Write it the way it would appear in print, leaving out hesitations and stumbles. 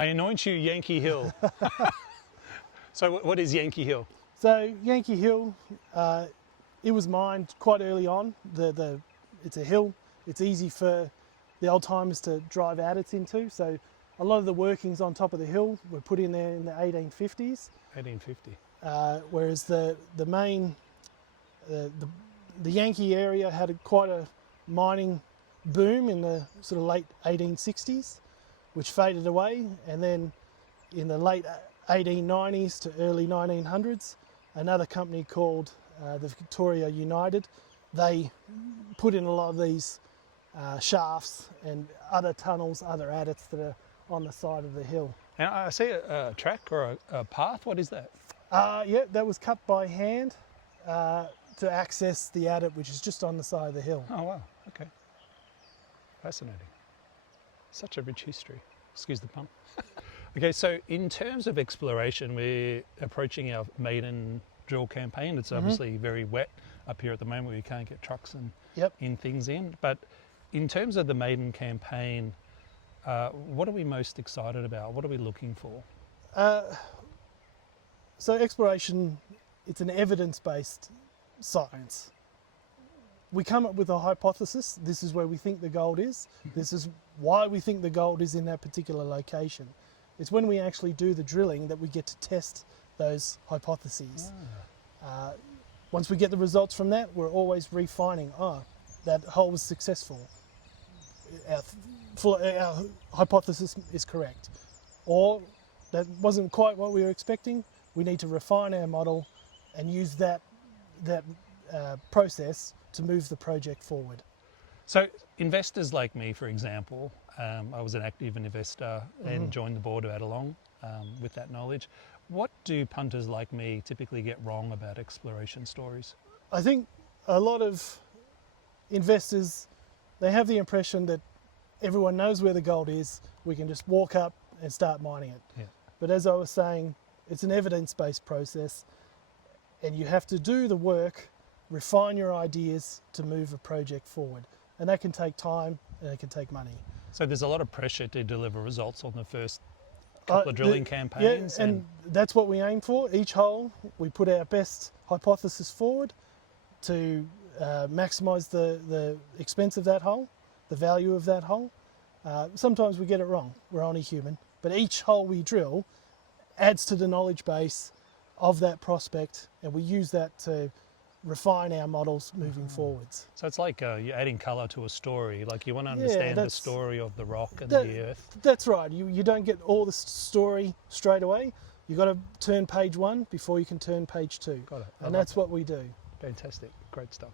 I anoint you Yankee Hill. So what is Yankee Hill? So Yankee Hill, it was mined quite early on. It's a hill. It's easy for the old timers to drive adits into. So a lot of the workings on top of the hill were put in there in the 1850s. 1850. Whereas the main, the Yankee area had quite a mining boom in the sort of late 1860s, which faded away, and then in the late 1890s to early 1900s, another company called the Victoria United, they put in a lot of these shafts and other tunnels, other adits that are on the side of the hill. And I see a track or a path. What is that? Yeah, that was cut by hand to access the adit, which is just on the side of the hill. Oh wow, okay. Fascinating. Such a rich history. Excuse the pun. Okay, so in terms of exploration, we're approaching our maiden drill campaign. It's obviously very wet up here at the moment. We can't get trucks and in things in. But in terms of the maiden campaign, what are we most excited about? What are we looking for? So exploration, it's an evidence-based science. We come up with a hypothesis. This is where we think the gold is. This is why we think the gold is in that particular location. It's when we actually do the drilling that we get to test those hypotheses. Once we get the results from that, we're always refining. That hole was successful. Our hypothesis is correct. Or that wasn't quite what we were expecting. We need to refine our model and use that process to move the project forward. So investors like me, for example, I was an active investor and joined the board of Adelong with that knowledge. What do punters like me typically get wrong about exploration stories? I think a lot of investors, they have the impression that everyone knows where the gold is. We can just walk up and start mining it. Yeah. But as I was saying, it's an evidence-based process, and you have to do the work, refine your ideas to move a project forward. And that can take time and it can take money. So there's a lot of pressure to deliver results on the first couple of drilling campaigns. Yeah, and that's what we aim for. Each hole, we put our best hypothesis forward to maximise the expense of that hole, the value of that hole. Sometimes we get it wrong. We're only human. But each hole we drill adds to the knowledge base of that prospect, and we use that to refine our models moving forwards. So it's like you're adding colour to a story, like you want to understand the story of the rock and the earth. That's right. You don't get all the story straight away. You've got to turn page 1 before you can turn page 2. Got it. And that's what we do. Fantastic. Great stuff.